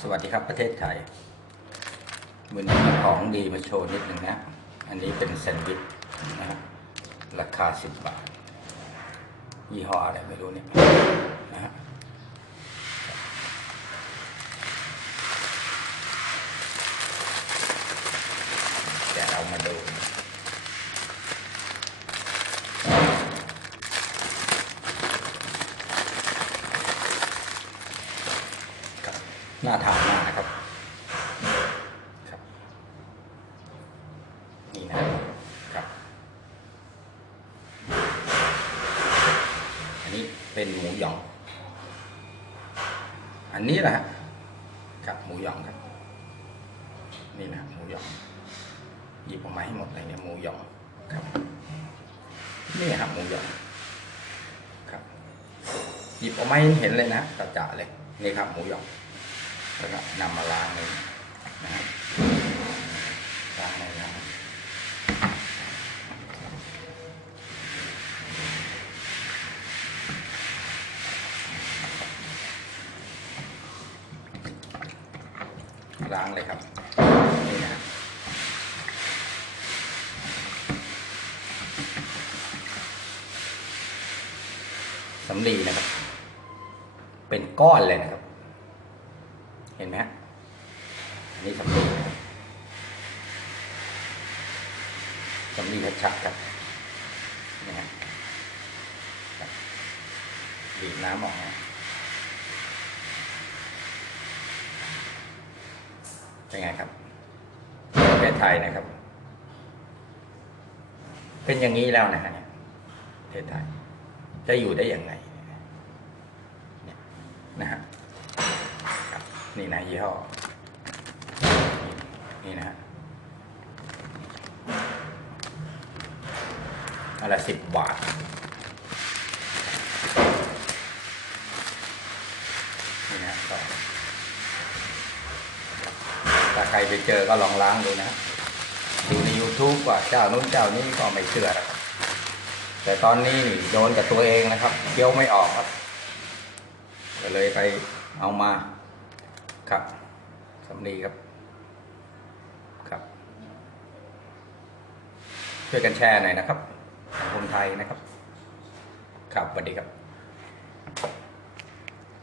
สวัสดีครับประเทศไทยวันนี้มีของดีมาโชว์นิดหนึ่งนะ อันนี้เป็นแซนด์วิชนะฮะราคาสิบบาท ยี่ห้ออะไรไม่รู้เนี่ยนะฮะแต่เอามาดู ครับ น่าทานมากนะครับครับนี่นะครับ อันนี้เป็นหมูหยอง อันนี้แหละครับหมูหยองครับ นี่นะหมูหยองหยิบออกมาให้หมดเลยเนี่ยหมูหยองครับ นี่ครับหมูหยองครับ หยิบออกมาให้เห็นเลยนะกระจะเลยนี่ครับหมูหยอง แล้วนำมาล้างเลยนะครับล้างเลยนะครับล้างเลยครับนี่นะสำลีนะครับ เป็นก้อนเลยนะครับ เห็นไหมฮะนนี้สำลีสำลีชัดๆครับนี่ฮะบีบน้ำออกนะเป็นไงครับประเทศไทยนะครับ เป็นอย่างนี้แล้วนะฮะเนี่ยประเทศไทย จะอยู่ได้อยังไงเนี่ยนะฮะ ครับ นี่นะยี่ห้อ นี่นะฮะอนละสิบบาทนี่นะก็ถ้าใครไปเจอก็ลองล้างดูนะดูใน YouTube ว่าเจ้านู้นเจ้านี้ก็ไม่เชื่อนะแต่ตอนนี้นี่โดนกับตัวเองนะครับเคี้ยวไม่ออกครับ ก็เลยไปเอามา ครับสำลีครับ ครับ ช่วยกันแชร์หน่อยนะครับคนไทยนะครับ ครับสวัสดีครับ